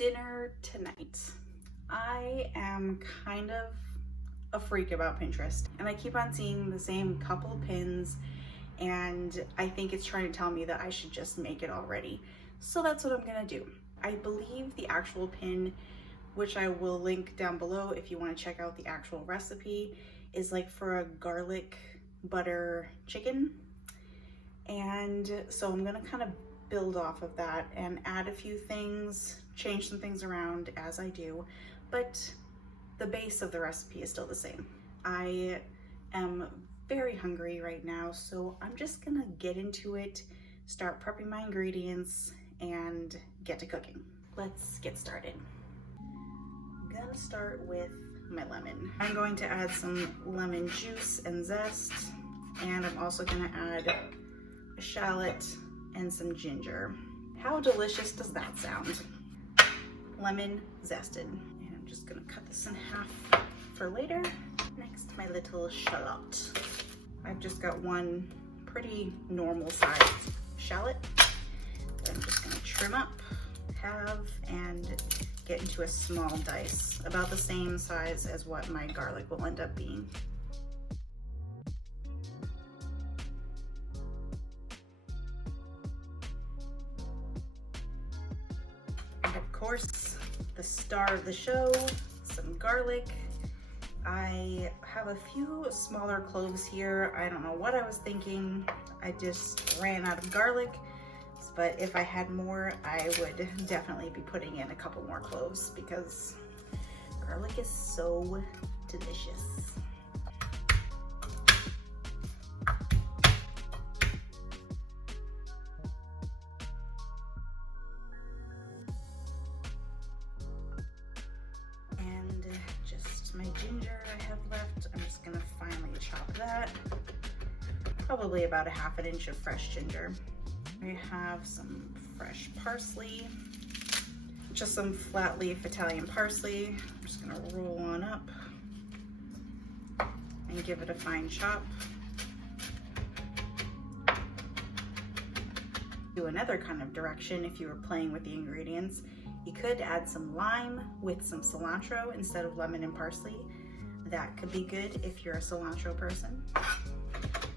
Dinner tonight. I am kind of a freak about Pinterest, and I keep on seeing the same couple pins, and I think it's trying to tell me that I should just make it already. So that's what I'm gonna do. I believe the actual pin, which I will link down below if you want to check out the actual recipe, is like for a garlic butter chicken. And so I'm gonna kind of build off of that and add a few things, change some things around as I do, but the base of the recipe is still the same. I am very hungry right now, so I'm just gonna get into it, start prepping my ingredients, and get to cooking. Let's get started. I'm gonna start with my lemon. I'm going to add some lemon juice and zest, and I'm also gonna add a shallot and some ginger. How delicious does that sound? Lemon zested. And I'm just gonna cut this in half for later. Next, my little shallot. I've just got one pretty normal sized shallot that I'm just gonna trim up, halve, and get into a small dice, about the same size as what my garlic will end up being. Of course, the star of the show, some garlic. I have a few smaller cloves here. I don't know what I was thinking. I just ran out of garlic, but if I had more, I would definitely be putting in a couple more cloves because garlic is so delicious. My ginger I have left, I'm just gonna finely chop that. Probably about a ½ inch of fresh ginger. I have some fresh parsley, just some flat leaf Italian parsley. I'm just gonna roll on up and give it a fine chop. Do another kind of direction if you were playing with the ingredients. You could add some lime with some cilantro instead of lemon and parsley. That could be good if you're a cilantro person.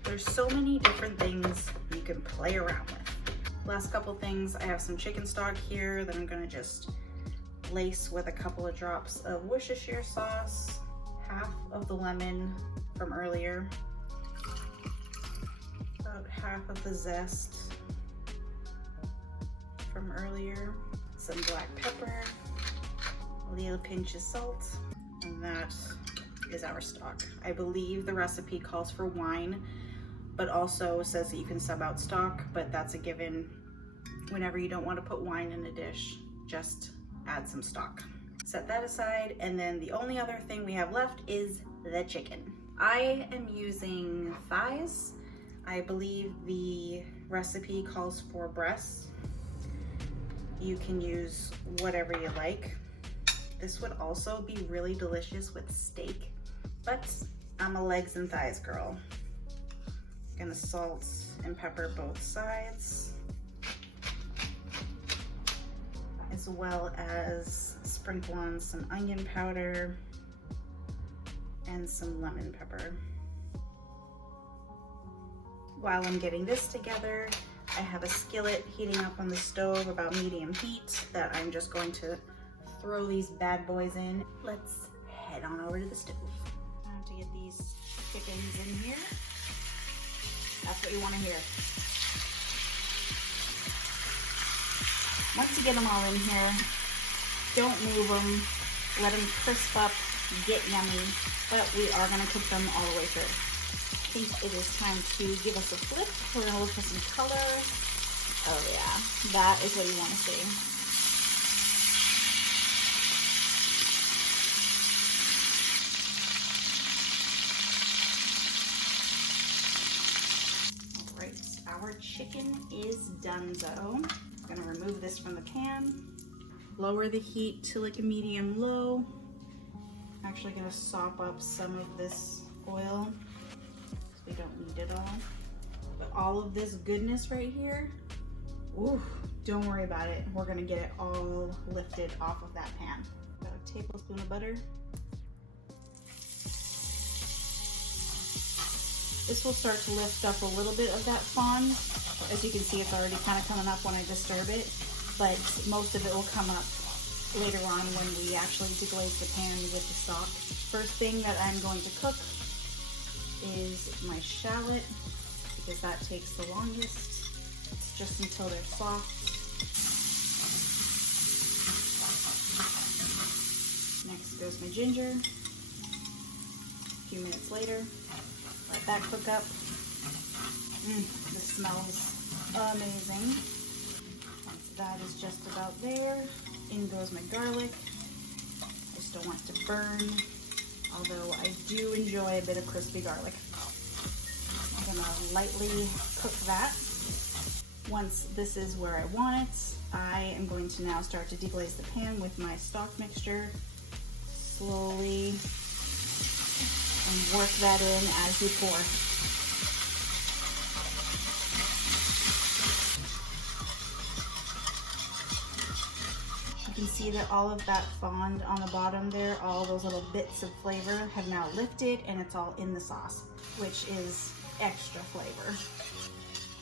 There's so many different things you can play around with. Last couple things, I have some chicken stock here that I'm gonna just lace with a couple of drops of Worcestershire sauce, half of the lemon from earlier, about half of the zest from earlier, some black pepper, a little pinch of salt, and that is our stock. I believe the recipe calls for wine, but also says that you can sub out stock, but that's a given. Whenever you don't want to put wine in a dish, just add some stock. Set that aside, and then the only other thing we have left is the chicken. I am using thighs. I believe the recipe calls for breasts. You can use whatever you like. This would also be really delicious with steak, but I'm a legs and thighs girl. Gonna salt and pepper both sides, as well as sprinkle on some onion powder and some lemon pepper. While I'm getting this together, I have a skillet heating up on the stove about medium heat that I'm just going to throw these bad boys in. Let's head on over to the stove. I have to get these chickens in here. That's what you want to hear. Once you get them all in here, don't move them. Let them crisp up, get yummy, but we are going to cook them all the way through. I think it is time to give us a flip. We're gonna look for some color. Oh yeah, that is what you want to see. All right, our chicken is done-zo. I'm gonna remove this from the pan. Lower the heat to like a medium-low. I'm actually gonna sop up some of this oil. We don't need it all, but all of this goodness right here, ooh, don't worry about it. We're gonna get it all lifted off of that pan. About a tablespoon of butter. This will start to lift up a little bit of that fond. As you can see, it's already kind of coming up when I disturb it, but most of it will come up later on when we actually deglaze the pan with the stock. First thing that I'm going to cook is my shallot, because that takes the longest. It's just until they're soft. Next goes my ginger. A few minutes later, let that cook up. This smells amazing. Once that is just about there, in goes my garlic. Just don't want it to burn, although I do enjoy a bit of crispy garlic. I'm gonna lightly cook that. Once this is where I want it, I am going to now start to deglaze the pan with my stock mixture. Slowly, and work that in as you pour. You can see that all of that fond on the bottom there, all those little bits of flavor have now lifted, and it's all in the sauce, which is extra flavor.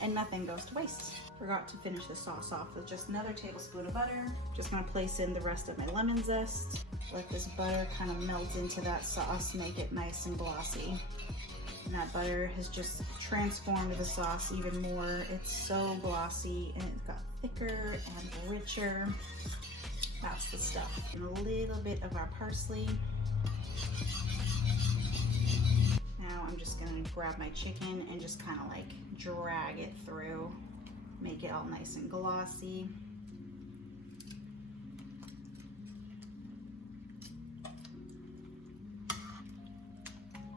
And nothing goes to waste. Forgot to finish the sauce off with just another tablespoon of butter. Just gonna place in the rest of my lemon zest. Let this butter kind of melt into that sauce, make it nice and glossy. And that butter has just transformed the sauce even more. It's so glossy, and it got thicker and richer. That's the stuff. And a little bit of our parsley. Now I'm just gonna grab my chicken and just kind of like drag it through, make it all nice and glossy.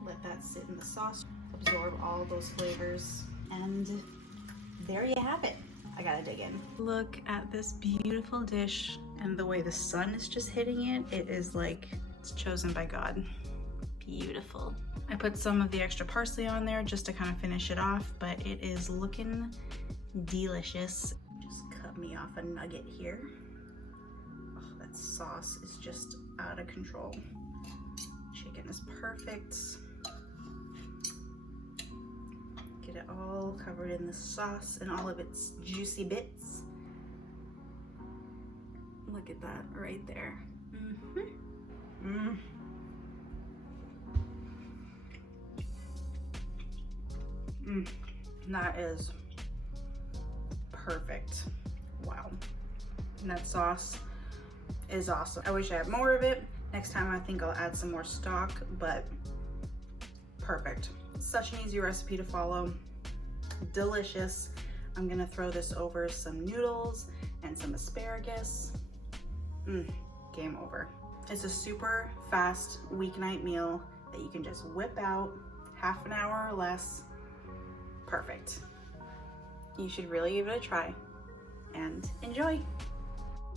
Let that sit in the sauce, absorb all those flavors, and there you have it. I gotta dig in. Look at this beautiful dish, and the way the sun is just hitting it, it is like it's chosen by God. Beautiful. I put some of the extra parsley on there just to kind of finish it off, but it is looking delicious. Just cut me off a nugget here. Oh, that sauce is just out of control. Chicken is perfect. Get it all covered in the sauce and all of its juicy bits. Look at that right there. That is perfect. Wow. And that sauce is awesome. I wish I had more of it. Next time I think I'll add some more stock, but perfect. Such an easy recipe to follow. Delicious. I'm gonna throw this over some noodles and some asparagus. Game over. It's a super fast weeknight meal that you can just whip out, half an hour or less. Perfect. You should really give it a try and enjoy.